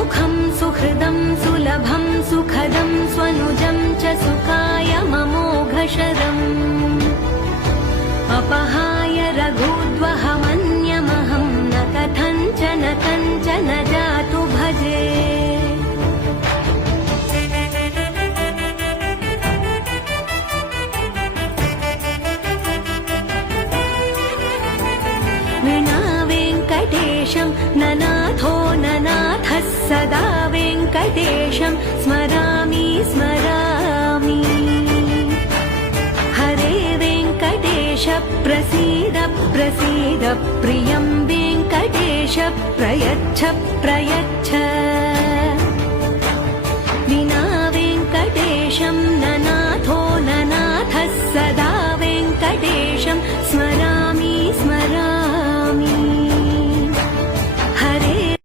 सुमुखं सुहृदं सुलभं सुखदं स्वनुजं च सुखाय ममोघशरम् अपहाय रघुद्वहमन्यमहं न कथञ्चन कञ्चन जातु भजे। विना वेङ्कटेशं ननाथो ननाथः सदा वेङ्कटेशं स्मरामि स्मरामि। हरे वेङ्कटेश प्रसीद प्रसीद प्रियं वेङ्कटेश प्रयच्छ प्रयच्छ।